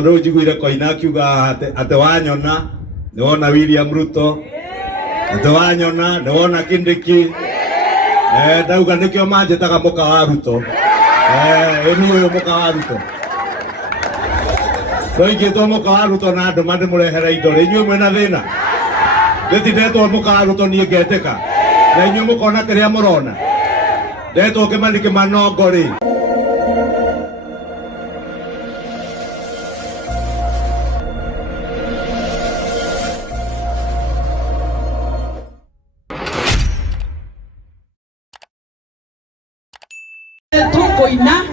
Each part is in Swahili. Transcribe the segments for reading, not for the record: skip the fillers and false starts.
Ndo jiguire koina kiuga ate wanyona niwona William Ruto ate wanyona niwona Kindiki ndauga nikio manjetaga muka wa Ruto enu uyu muka wa Ruto Toigitwo muka wa Ruto na andu mandi murehera indo inyuĩ mwena thina ndetindetwo muka wa Ruto nie ngetĩka na inyuĩ mukona kĩrĩa mũrona ndetwo Kimani Kĩmanongo ri tukoina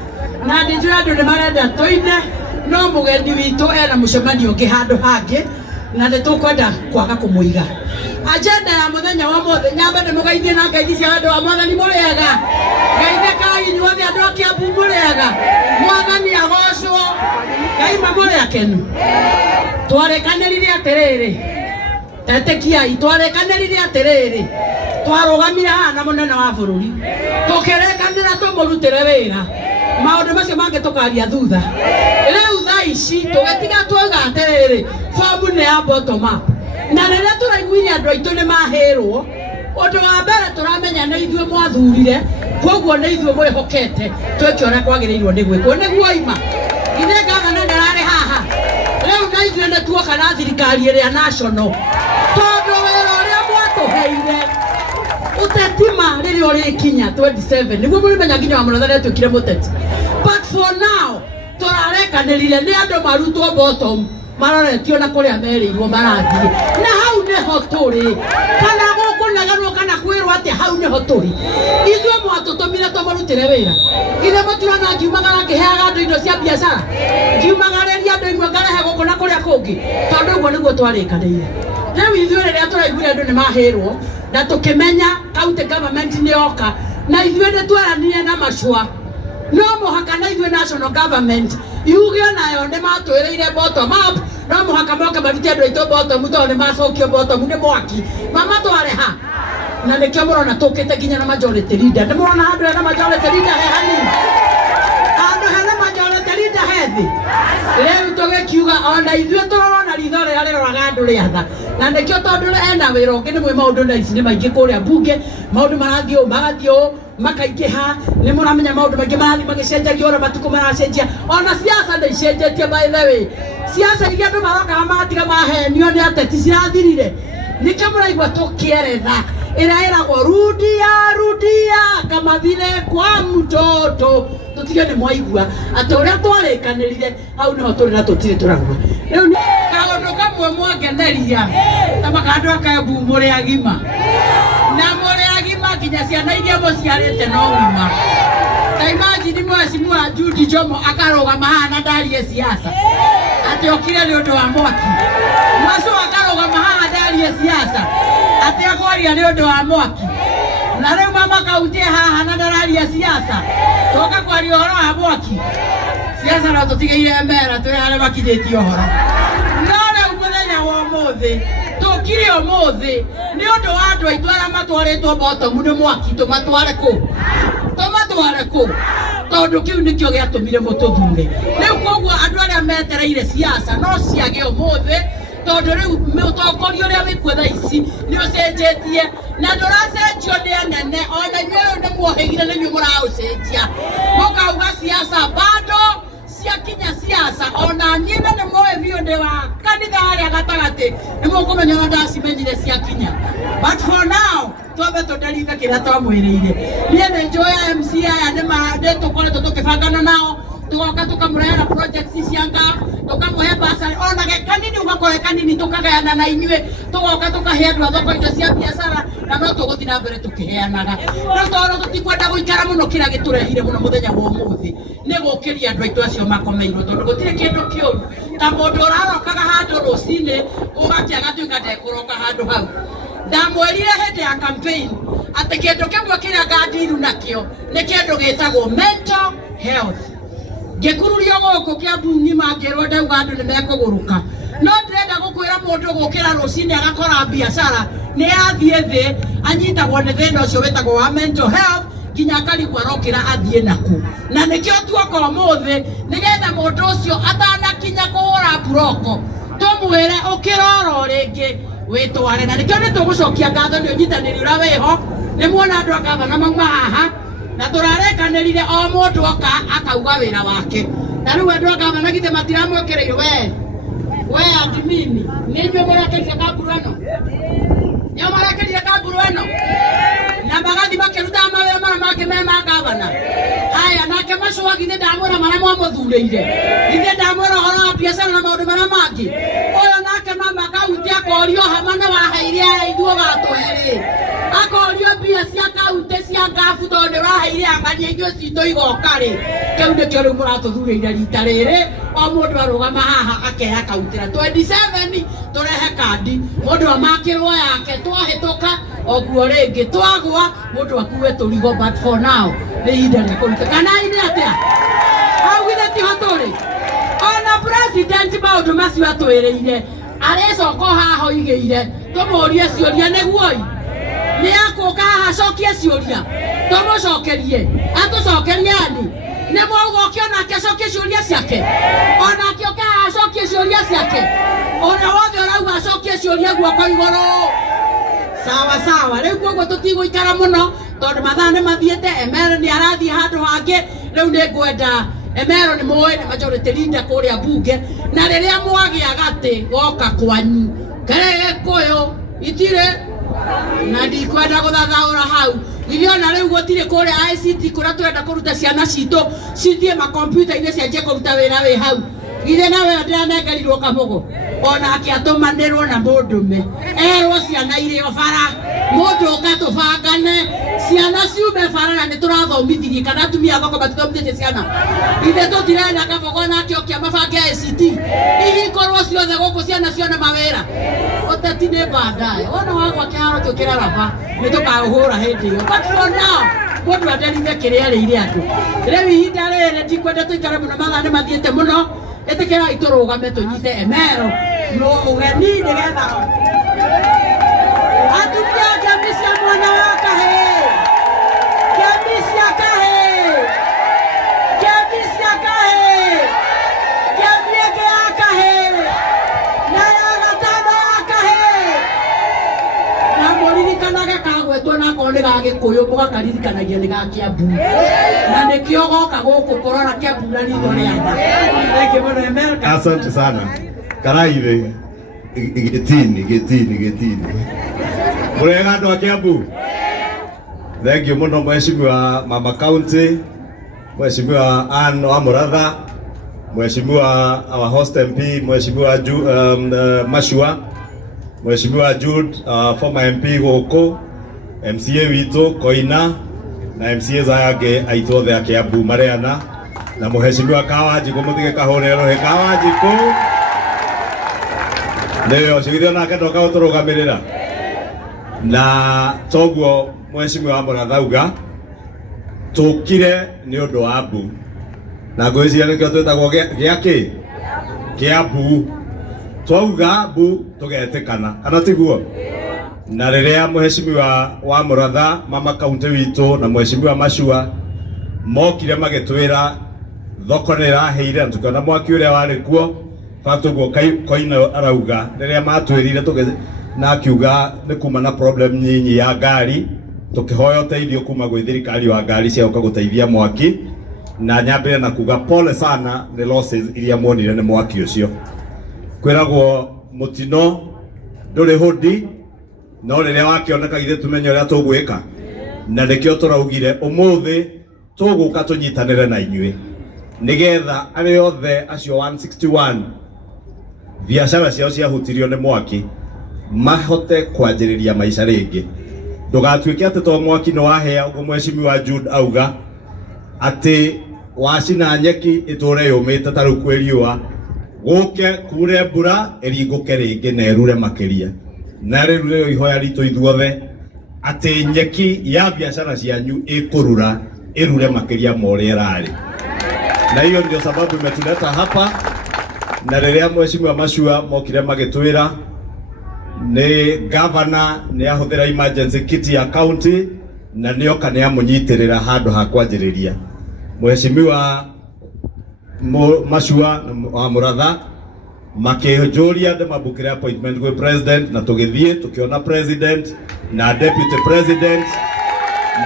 na ndijua andu ni marenda toine no mugeni witu ena mucemanio ngi handu hangi na nitukwenda kwaga kumuiga agenda ya muthenya wa mothe nyambe ni mugaithie na ngeithi cia andu a mwathani muriega ngeithe kai inyuothe andu a Kiambu muriega mwathani agocwo ngai muri akenu twarekanĩrire atiriri tetekiai twarekanĩrire atiriri twarugamire haha na munene wa bururi tukirekanĩra tumurutire wira maundu macio mangi tukaria thutha riu thaa ici tugitiga twoiga atiriri fomu ni ya bottom up na riria turaiguire andu aitu ni mahirwo undu wa mbere turamenya ni ithuĩ mwathurire koguo ni ithuĩ mwihokete tweke uria kwagĩrĩirwo ni gwĩkwo nĩguo ima ithe gavana ndararĩ haha riu na ithuĩ nĩ tuoka na thirikari ĩrĩa national tondu wĩra ũrĩa mwatũheire utetima rĩrĩa ũrĩkinya 27 nĩguo mũrĩmenya nginya wa mũrathani atuĩkire mũteti but for now tũrarekanĩrire nĩ andũ marutwo bottom maroretio na kũrĩa merĩirwo marathiĩ na hau nĩho tũrĩ kana gũkũneganwo kana kwĩrwo atĩ hau nĩho tũrĩ ithuĩ mwatũtũmire tũmũrutĩre wĩra ithe mũtirona ngiumagara ngĩheaga andũ indo cia biacara ngiumagĩrĩria andũ imwe ngarehe gũkũ na kũrĩa kũngĩ tondũ ũguo nĩguo twarĩkanĩire rĩu ithuĩ rĩrĩa tũraiguire andũ nĩ mahĩrwo na tukimenya county government ni yoka na ithuĩ nĩ tweranire na macua no mũhaka na ithuĩ national government yuge nayo nĩ matwĩrĩire bottom up no mũhaka moke marute andũ aitũ bottom tondũ nĩ macokio bottom nĩ mwaki mamatware ha na nĩkĩo mũrona tũkĩte nginya na majority leader nĩ mũrona handũ hena majority leader he hanini handũ hena majority leader he thĩ rĩu tũgĩkiuga ona ithuĩ tũrona ritho rĩrĩa rĩroraga andũ rĩatha na nĩkĩo tondũ ena wĩra ũngĩ nĩ mwĩ maũndũ na ici nĩ maingĩ kũrĩa mbunge maũndũ marathiĩ ũũ magathiĩ ũũ makaingĩha nĩ mũramenya maũndũ maingĩ marathiĩ magĩcenjagia ũrĩa matukũ maracenjia ona siasa nĩ icenjetie by the way siasa iria andũ marokaga magatiga mahenio nĩ ateti cirathirire nĩkĩo mũraigua tũkĩeretha ĩrĩa ĩragwo rudia kama vile kwa mtoto tutige nĩ mwaigua atĩ ũrĩa twarĩkanĩrire hau nĩho tũrĩ na tũtirĩ tũragwa rĩu kaũndũ kamwe mwangeneria ta makandũ a Kiambu mũrĩ agima na mũrĩ agima nginya ciana iria mũciarĩte no uma ta imagine mheshimiwa Judy Jomo akarũgama haha na ndarie siasa atĩ okire nĩ ũndũ wa mwaki Macu akarũgama haha ndarie siasa atĩ akwaria nĩ ũndũ wa mwaki na rĩu mama kautie haha na ndararia siasa toka kwaria ũhoro wa mwaki siasa no tũtigĩire mbera twĩ harĩa makinyĩtie ũhoro no rĩu mũthenya wa ũmũthĩ tũkire ũmũthĩ nĩ ũndũ wa andũ aitũ arĩa matwarĩtwo bottom nĩ mwaki tũmatware kũ tondũ kĩu nĩkĩo gĩatũmire mũtũthure rĩu koguo andũ arĩa metereire siasa no ciage ũmũthĩ tondũ rĩu mũtongoria ũrĩa wĩkuo thaa ici nĩ ũcenjetie na ndũracenjio nĩ anene ona inyuĩ nĩ muohĩgire nĩ inyuĩ mũraũcenjia mũkauga siasa bado ciakinya siasa ona niĩ nĩ mũĩ biũ ndĩ wa kanitha harĩa gatagatĩ nĩ mũkũmenya ona ndacimenyire ciakinya but for now twambe tũndaringa kĩrĩa twamwĩrĩire niĩ nĩ njũĩ MC aya tũkoretwo tũkĩbangana nao tugoka tukamũrehera projects cianga tukamũhe basari ona kanini ugakohe kanini tukagayana na inyuĩ tugoka tukahe andũ a thoko indo cia biacara na no tũgũthiĩ na mbere tũkĩheanaga no tondũ tũtikwenda gũikara mũno kĩrĩa gĩtũrehire mũno mũthenya wa ũmũthĩ nĩ gũkĩria andũ aitũ acio makomeirwo tondũ gũtirĩ kĩndũ kĩũru ta mũndũ ũrarokaga handũ rũcinĩ ũgakĩaga tuĩka ndekũroka handũ hau ndamwĩrire hĩndĩ ya campaign atĩ kĩndũ kĩmwe kĩrĩa ngandiru nakĩo nĩ kĩndũ gĩtagwo mental health ngĩkururio gũkũ Kiambu ng'ima ngĩrwo ndauga andũ nĩ mekũgũrũka no ndĩrenda gũkwĩra mũndũ gũkĩra rũcinĩ agakora biacara nĩ athiĩ thĩ anyitagwo nĩ thĩna ũcio wĩtagwo wa mental health nginya akarigwo arokĩra athiĩ naku na nĩkĩo tuoka ũmũthĩ nĩgetha mũndũ ũcio atanakinya kinya kuhura buroko tumwire ukiroro ringi witware na nikio nitugucokia ngatho ni unyitaniri ura wiho ni muona andu agavana mauma haha na turarekanirire o mundu oka akauga wira wake na riu andu agavana githe matiramwekereire we admini ni ndio murakeria kaburu ano ndio murakeria kaburu ano na bagathi makiruta mawira mara make me magavana haya nake Mashua githe ndamwira mara mwamuthureire githe ndamwira horo wa biacara na maundu mara mangi uyo nake mama kaunti akorio hamana waheire ithuo gatweri akorio mbia cia kaunti cia ngabu tondu waheire angania ithuo citũ igoka ri kiu nikio riu muratuthureire rita riri o mundu arugama haha akeha kaunti na 27 turehe kandi mundu amakirwo yake twahituka oguo ringi twagwa mundu akuwe turigo but for now ni ihinda ria kuruta kana ini atia au githe ti haturi ona president maundu macio atwiriire arecoko haha oigeire tumurie ciuria niguo ni akuka haha acokie ciuria tumucokerie atucokerie ani ni mwauga ukiona acokie ciuria ciake ona akioka haha acokie ciuria ciake ona wothe urauga acokie ciuria guoko iguru sawa sawa riu koguo tutiguikara muno tondu mathaa ni mathiete Emero ni arathi handu hangi riu ni ngwenda Emero ni muwe ni majority leader kuria bunge na riria mwagia gati goka kwanyu kerege kuyo itire na ndikwenda guthathaura hau iliona riu gutire kuria ICT kuria turenda kuruta ciana citu cithie ma computer ine cianjie kuruta wira wi hau githe nawe ndiranengerirwo kamugo ona akiatumanirwo na mundume erwo ciana ire obara mundu ukatubangane ciana ciume bara na niturathomithirie kana atumia thoko batithomithie ciana ithe tutirenda kabogo na akiokia mabange ICT ihikorwo ciothe guku ciana cione mawira uteti ni bandae ona wagwa kiharo tukira raba nitukahura hindi iyo but for now mundu aderire kiria rire andu riu ihinda riri ndikwenda tuikare muno mathaa ni mathiete muno etekera iturugame tunyite Emero no ugeni nigetha atumia jamisia mwana wa kahe jamisia kahe jamiege ya kahe na ya gatano ya kahe na muririkanaga kagwetwo na kone gage kuyo mugakaririkanagio ni ga Kiambu na nikio goka guku kurora Kiambu na ritho riatha. Asante sana karaire getini murega andu a Kiambu thank you muno mheshimiwa mama county mheshimiwa Ann wa Muratha mheshimiwa our host MP mheshimiwa Mashua mheshimiwa Jude former MP guku MCA witu Koina na MCA zake aitothe a Kiambu mariana na mheshimiwa Kawaji kumutige kahorero he Kawaji ku leo shigithio nake ndoka uturugamirira na toguo mheshimiwa Muratha tukire ni undu wa mbu na ngwiciria nikio twetagwo giaki Kiambu twauga mbu tugetikana kana tiguo na riria mheshimiwa wa Muratha mama county witu na mheshimiwa Mashua mokire magitwira thoko ni raheire tukiona mwaki uria wari kuo fatugo Koina arauga riria matwirire na akiuga ni kuma na problem nyinyi ya ngari tukihoya uteithio kuma gwi thirikari wa ngari cia guteithia mwaki na nyambire na kuga pole sana the losses iria monire ni mwaki ucio kwiragwo mutino nduri hudi no riria wakioneka ithe tumenye uria tugwika na nikio turaugire umuthi tuguka tunyitanire na inyui nigetha ari othe acio 161 biashara ciao ciahutirio ni mwaki mahote kwanjiriria maisha ringi ndugatuike ati to mwaki no wahea ugo mheshimiwa Jude auga ati wacina nyeki iture yumite taru kweriwa guke kure mbura eringuke ringi na erure makiria na riu ihoya ritu ithuothe ati nyeki ya biashara cianyu ikurura irure makiria moria rari na hiyo ndio sababu imetuleta hapa na riria mheshimiwa Mashua mokire magitwira ni governor ni ahuthira emergency kit ya county na nio kana munyitirira handu ha kwanjiriria mheshimiwa Mashua wa Muratha makihojoria de mabukire appointment kwa president na tugithie tukiona president na deputy president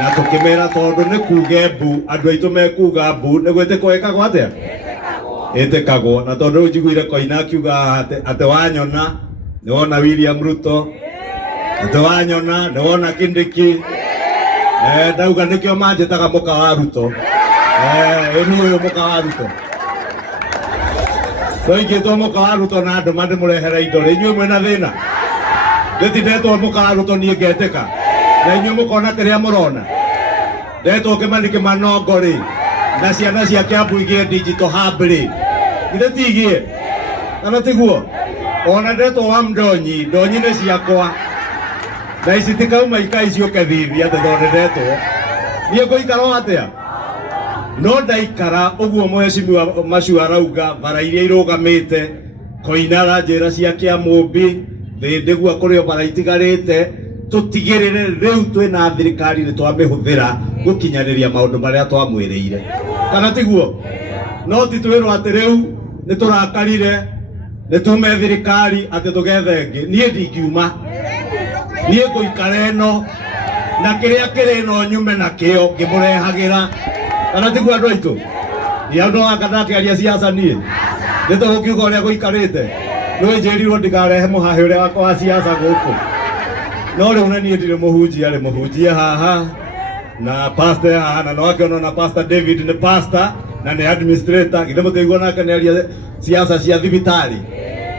na tukimera tondu ni kuge bu andu aitu mekuga bu ni gwite kwekagwo atia etekagwo na tondu njiguire Koina akiuga ate wanyona ni wona William Ruto ate wanyona ni wona Kindiki ndauga nikio manjitaga muka wa Ruto enu uyu muka wa Ruto Toigitwo muka wa Ruto na andu mandi murehera indo ri inyuĩ mwena thina ndetindetwo muka wa Ruto nie ngetĩka na inyuĩ mukona kĩrĩa mũrona ndetwo Kĩmani Kĩmanongo ri na ciana cia Kiambu igĩe digital hub ri ithe tigie kana tiguo ona ndetwo wa Mdonyi Ndonyi nĩ ciakwa na ici tikauma ikai ciũke thithi atĩ tondũ ndetwo niĩ ngũikara atia no ndaikara uguo Mheshimiwa Mashua arauga bara iria irugamite Koina aranjĩra cia Kĩamũmbi ndĩgua kũrĩ bara itigarĩte tutigĩrĩre rĩu twĩna thirikari nĩ twamĩhũthĩra gũkinyanĩria maũndũ marĩa twamwĩrĩire kana tiguo no ti twĩrwo atĩ rĩu nĩ tũrakarire nĩ tume thirikari atĩ tũgethe ĩngĩ niĩ ndingiuma niĩ ngũikara ĩno na kĩrĩa kĩrĩ ĩno nyume nakĩo ngĩmũrehagĩra kana tiguo andũ aitũ ni andũ akadakiaria siasa nie ndeto ũkiuga ũrĩa gũikarĩte nĩ njĩrirwo ndikarehe mũhahe ũrĩa wakwa wa siasa gũkũ no rĩu na niĩ ndirĩ mũhunjia arĩ mũhunjia haha na pastor haha na no akĩona na pastor David nĩ pastor na nĩ administrator githĩ mũteiguo nake nĩ aria siasa cia thibitari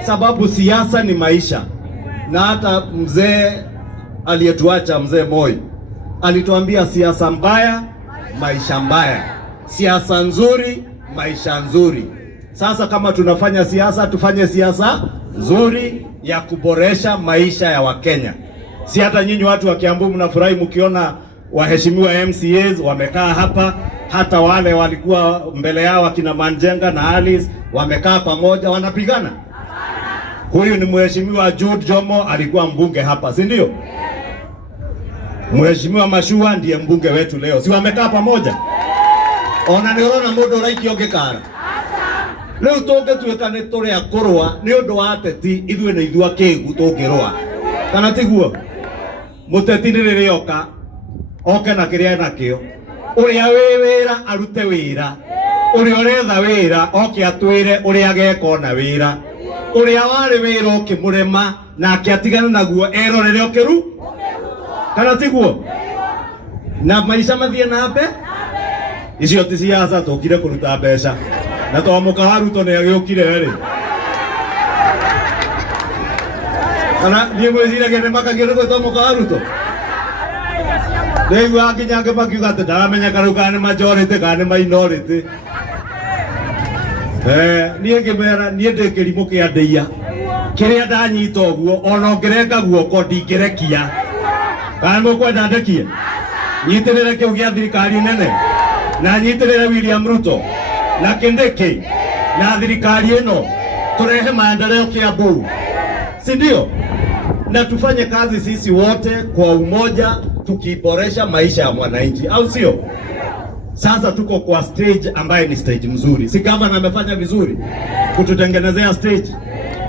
sababu siasa ni maisha na hata mzee aliyetuacha mzee Moi alituambia siasa mbaya maisha mbaya, siasa nzuri maisha nzuri. Sasa kama tunafanya siasa, tufanye siasa nzuri ya kuboresha maisha ya Wakenya. Si hata nyinyi watu wa Kiambu mnafurahi mkiona waheshimiwa MCAs wamekaa hapa, hata wale walikuwa mbele yao akina Manjenga na Alice wamekaa pamoja wanapigana. Huyu ni Mheshimiwa Jude Jomo alikuwa mbunge hapa, si ndio? Mheshimiwa Mashua ndiye mbunge wetu leo. Si wamekaa pamoja? Ona niona mundu raiki ongekara. Leo toke tuwekane tore akorwa ni undu wa ateti ithwe na ithwa kegu tongirwa. Kana tiguo? Muteti ni ririoka oke na kiria nakio. Uria wira arute wira. Uria uretha wira oke atwire uria gekona wira. Uria wari wira okimurema na akiatigana naguo erorere okeru. Kana tiguo? Na maisha mathie na mbe? Icio ti siasa tukire kuruta mbeca. Na to muka wa Ruto ni agiukire ri. Kana ni mwezira nĩ makagire to muka wa Ruto. Ndeigua akinyange makiuga atĩ ndaramenya kana nĩ majority kana nĩ minority. Niĩ ngĩmera niĩ ndĩ kĩrimũ kĩa ndĩia. Kĩrĩa ndanyita ũguo ona ũngĩrenga guoko ndingĩrekia. Kana mũkwenda ndekie? Nyitĩrĩre kĩu gĩa thirikari nene na nyitĩrĩre William Ruto na Kindiki na thirikari ĩno turehe maendeleo Kiambu, si ndio? Na tufanye kazi sisi wote kwa umoja tukiboresha maisha ya mwananchi, au sio? Sasa tuko kwa stage ambaye ni stage mzuri. Si gavana amefanya vizuri kututengenezea stage.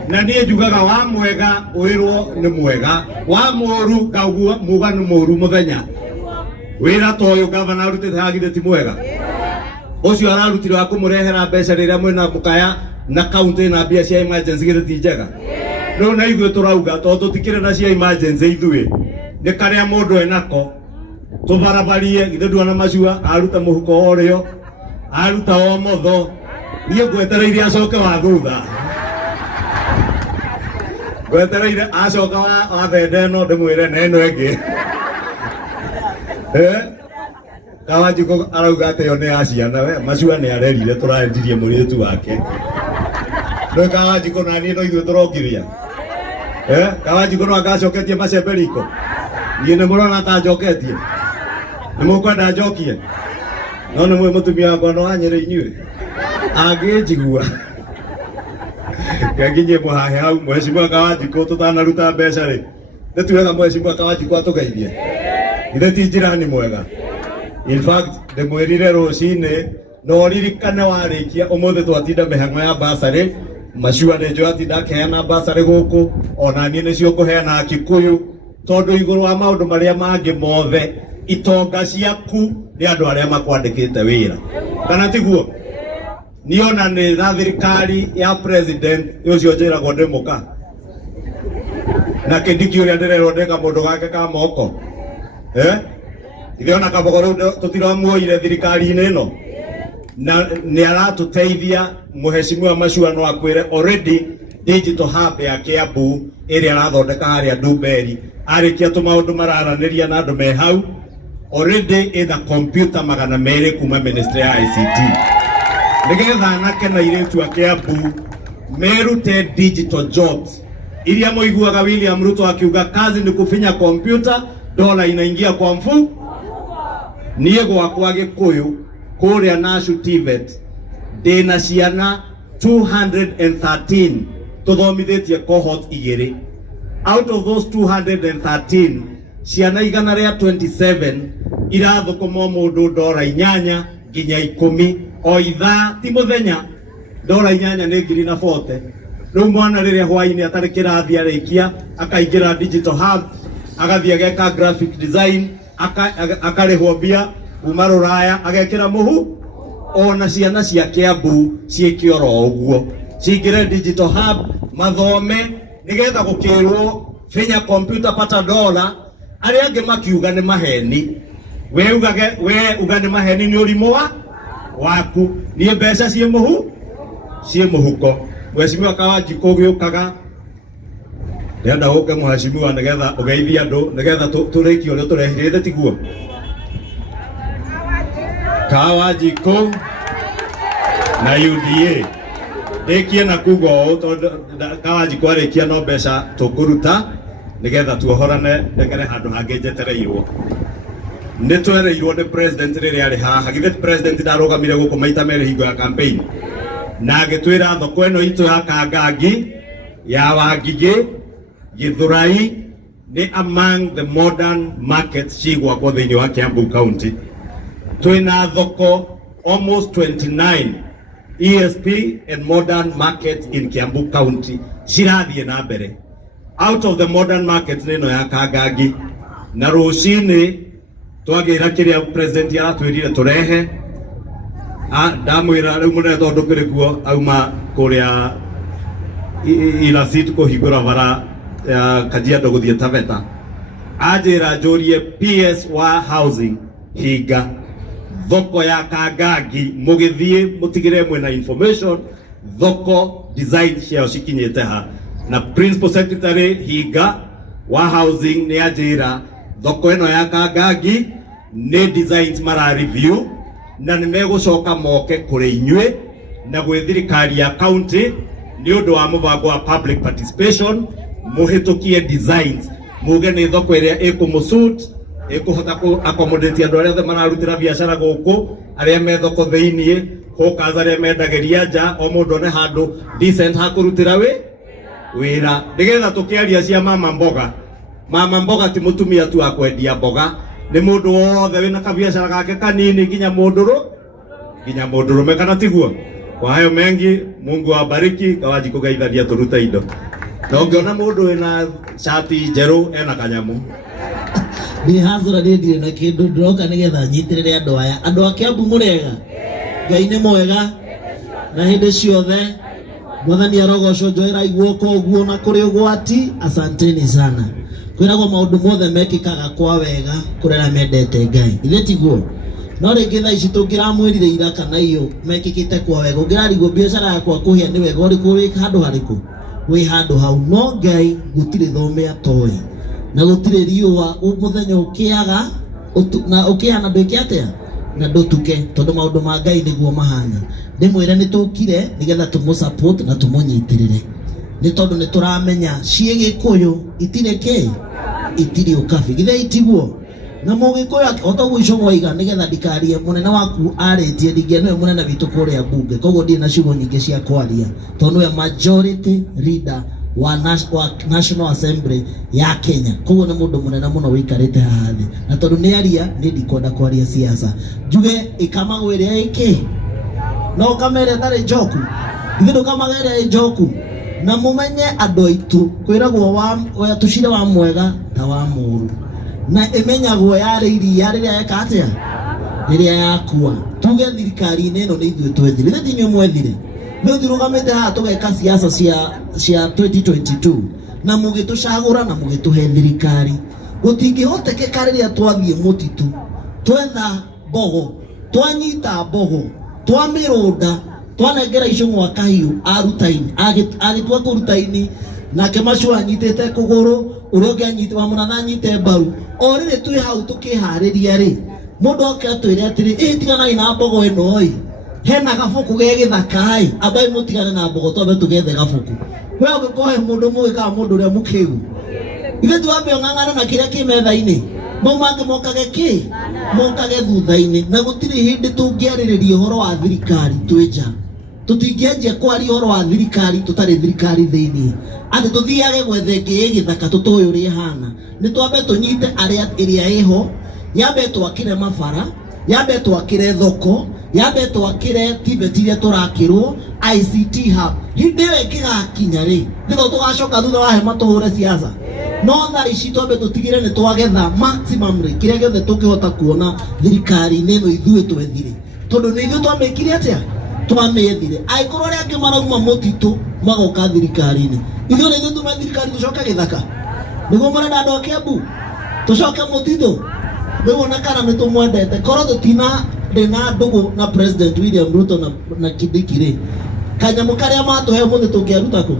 Na niĩ njugaga wa mwega wĩrwo nĩ mwega, wa mũru kaugua muga nĩ mũru mũthenya. Wĩra ta ũyũ gavana arutĩte hagire ti mwega. Ũcio ararutire wa kũmũrehera mbeca rĩrĩa mwĩna mũkaya na kaunti na mbia cia emergency gĩthĩ ti njega. Rĩu na ithuĩ tũrauga tondũ tũtikĩrĩ na cia emergency ithuĩ nĩ karĩa mũndũ enako tũbarabarie githĩ nduona Mashua aruta mũhuko ũrĩo aruta o motho niĩ ngwetereire acoke wa thutha. Gwetereire acoka wa thende ĩno ndĩmwĩre na ĩno ĩngĩ. Kawajiko arauga atĩ yo nĩ ya ciana we Mashua nĩ arerire tũraendirie mũirĩtu wake. Nĩ Kawajiko na niĩ no ithuĩ tũrongiria. Kawajiko no agacoketie macembe riko. Niĩ nĩ mũrona ta njoketie. Nĩ mũkwenda njokie. No nĩ mwĩ mũtumia wakwa no anyĩrĩ inyuĩ. Angĩnjigua. Nginye mũhahe hau Mheshimiwa Kawajiko tũtanaruta mbeca rĩ. Nĩ tuwega Mheshimiwa Kawajiko atũgeithie. Ithe ti njirani mwega. In fact, ndĩmwĩrire rũcinĩ no ririkane warikia umuthe twatinda mihango ya basari mashua ne jo atinda keana basari guku ona nie nicio kuheana Kikuyu tondu iguru wa maundu maria mangi mothe itonga ciaku ni andu aria makwandikite wira kana tiguo niona ni na thirikari ya president ucio njiragwo ndi muka na Kindiki uria ndirerwo ndeka mundu gake ka moko ndiona kabogoro tutiramuoire thirikari-ini ino na ni aratuteithia muheshimiwa Mashua no akwire already digital hub ya Kiambu area arathondeka haria Ndumberi arikia tumaundu mararaniria na andu me hau already either computer 200 kuma ministry ya ICT nigetha anake na iretu a Kiambu merute digital jobs iria moiguaga William Ruto akiuga kazi ni kufinya computer dola inaingia kwa mfu niye gwakwa Gikuyu kuria Nashu TVET ndina ciana 213 tuthomithitie cohort igiri out of those 213 ciana igana ria 27 irathukuma mundu dola 8 nginya 10 o ithaa ti muthenya dola 8 ni 40 riu mwana riria hwaini atari kirathi arikia akaingira digital hub agathie ageka graphic design akarihwo mbia kuma Ruraya agekira muhu ona ciana cia Kiambu ciikioro uguo cingire digital hub mathome nigetha gukirwo finya computer pata dola ari ange makiuga ni maheni we uga ni maheni ni urimo waku ni mbeca cie muhuko Mheshimiwa Kawanjiku giukaga ndenda uke mheshimiwa nigetha ugeithia andu nigetha turikio rio turehirite tiguo Kawanjiku na UDA ndikie na kugo tondu Kawanjiku arikia no mbeca tukuruta nigetha tuohorane ndegere handu hangi njetereirwo nitwereirwo ni president riria ari haha githe president ndarugamire guku maita meri hingo ya campaign na agitwira thoko eno itu ya Kangangi ya Wangigi Githurai ni among the modern markets cigwa kwa thiini wa Kiambu County twina thoko almost 29 ESP and modern markets in Kiambu County cirathie na mbere out of the modern markets nino ya Kangangi na rucini twagira kiria president aratwirire turehe ndamwira riu munene tondu kirikuo auma kuria Ilasit kuhingura bara Kajiado guthie Taveta ajira njurie PS wa housing hinga thoko ya Kangangi mugithie mutigire mwena information thoko design ciao cikinyete ha na principal secretary hinga wa housing ni ajira thoko eno ya Kangangi ni designs mara review na nimegucoka moke kuri inywe na gwi thirikari ya county ni undu wa mubango wa public participation muhitukie designs muge ni thoko iria ikumusut ikuhota ku accommodate andu aria mararutira biashara guku aria me thoko thiini hokaza aria mendageria nja o mundu ne handu decent hakurutira wira nigetha tukiaria cia mama mboga ti mutumia tu akwendia mboga ni mundu wothe wina kabiashara gake kanini nginya mundurume kana tiguo kwa hayo mengi Mungu awabariki Kawanjiku geitharia turuta indo na ungiona mundu wina shati njeru ena kanyamu ni hazura ndire na kindu ndiroka nigetha nyitirire andu aya andu a Kiambu murega Ngai ni mwega na hindi ciothe mwathani arogoco njoera iguoko uguo na kuri ugwati asanteni sana kwiragwo maundu mothe mekikaga kwa wega kurera mendete Ngai ithe tiguo no ringi thaa ici tungiramwirire ira kana iyo mekikite kwa wega ungirarigwo biashara yakwa kuhia ni wega uriku wi handu hariku wi handu hau no Ngai gutire thome atoi na gutire riua umuthenya ukiaga na ukiana ndwike atia na ndutuke tondu maundu ma Ngai niguo mahana ndimwire nitukire nigetha tumu support na tumunyitirire ni tondu nituramenya cie Gikuyu itire ukabi githe itiguo na Mugikuyu otogwico mwaiga nigetha ndikarie munene waku aritie ndigie niwe munene witu kuria bunge koguo ndire na ciugo nyingi cia kwaria tondu we majority leader wa National Assembly ya Kenya koguo ni mundu munene muno wikarite hathi na tondu ni aria ni ndikwenda kwaria siasa njuge ikamagwo iria no kamere tare joku ithu kamagere joku na mumenye andu aitu kwiragwo wa tushire wa mwega ta wa muru na imenyagwo yare iria riria ekatia riria yakua tuge thirikari-inĩ ĩno nĩ ithuĩ twethire nĩ tinyuĩ mwethire nĩ thirugamĩte haha tũgeka siasa cia 2022 na mũgĩtũcagũra na mũgĩtũhe thirikari gũtingĩhotekeka rĩrĩa twathiĩ mũtitũ twetha mbogo twanyita mbogo twamĩrũnda twanengera icũng'wa kahiũ arutaini agĩtua kũrutaini nake macu anyitĩte kũgũrũ ũrĩa ũngĩ anyitĩte mũnatha anyite mbaru o rĩrĩ twĩ hau tũkĩharĩria rĩ mũndũ oke atwĩre atĩrĩ tiganai na mbogo ĩno ĩ hena gabuku ge gĩthaka ambai mũtigane na mbogo twambe tũgethe gabuku we ũgĩkohe mũndũ mũgĩ kana mũndũ ũrĩa mũkĩgu ithe twambe ng'ang'ana na kĩrĩa kĩ metha-inĩ mau mangĩ mokage thutha-inĩ na gũtirĩ hĩndĩ tũngĩarĩrĩria ũhoro wa thirikari twĩ nja tũtingĩanjia kwaria ũhoro wa thirikari tũtarĩ thirikari thĩinĩ atĩ tũthiage gwethe ĩngĩ gĩthaka tũtũĩ ũrĩa ĩhana nĩ twambe tũnyite ĩrĩa ĩho yambe twakĩre mabara yambe twakĩre thoko yambe twakĩre tibeti iria tũrakĩrwo ICT hub hĩndĩ ĩyo ĩngĩgakinya rĩ nĩtho tũgacoka thutha wa hema tũhũre siasa no thaa ici twambe tũtigĩre nĩ twagetha maximum rĩ kĩrĩa gĩothe tũngĩhota kuona thirikari-inĩ ĩno ithuĩ twethire tondũ nĩ ithuĩ twamĩkire atĩa twamĩethire angĩkorwo arĩa angĩ marauma mũtitũ magoka thirikari-inĩ ithuĩ nĩ ithuĩ tume thirikari tũcoke gĩthaka nĩguo mũrenda andũ a Kiambu tũcoke mũtitũ nĩguo kana nĩ tũmwendete korwo tũtina ndĩna ndũgũ na President William Ruto na Kindiki rĩ kanyamũ karĩa matũhe mũthĩ tũngĩaruta kũ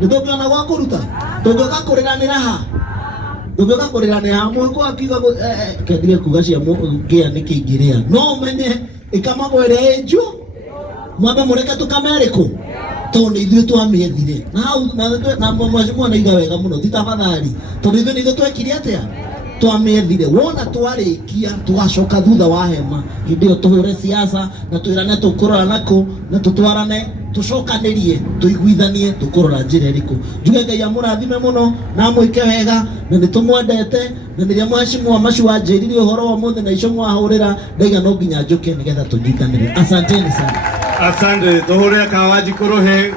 nĩ tũngĩona gwa kũruta tũngĩoka kũrĩranĩra ha tũngĩoka kũrĩranĩra ha mũhĩko akiuga kendire kuga cia mũgĩa nĩ kĩingĩrĩa no ũmenye ĩkamagwo ĩrĩa ĩnjũ mwambe mũreke tũkamerĩkũ tondũ nĩ ithuĩ twamĩethire na hau na mwana iga wega mũno ti tafadhali tondũ ithuĩ nĩ ithuĩ twekire atĩa twamĩethire wona twarĩkia tũgacoka thutha wa hema hĩndĩ ĩyo tũhũre siasa na twĩrane tũkũrora nakũ na tũtwarane tũcokanĩrie tũiguithanie tũkũrora njĩra ĩrĩkũ njuge Ngai amũrathime mũno na mwĩke wega na nĩ tũmwendete na rĩrĩa mheshimiwa Macu wanjĩrire ũhoro wa mũthĩ na ico mwahũrĩra ndaiga no nginya njũke nĩgetha tũnyitanĩre asanteni sana asante tũhũre kawaji kũrũhe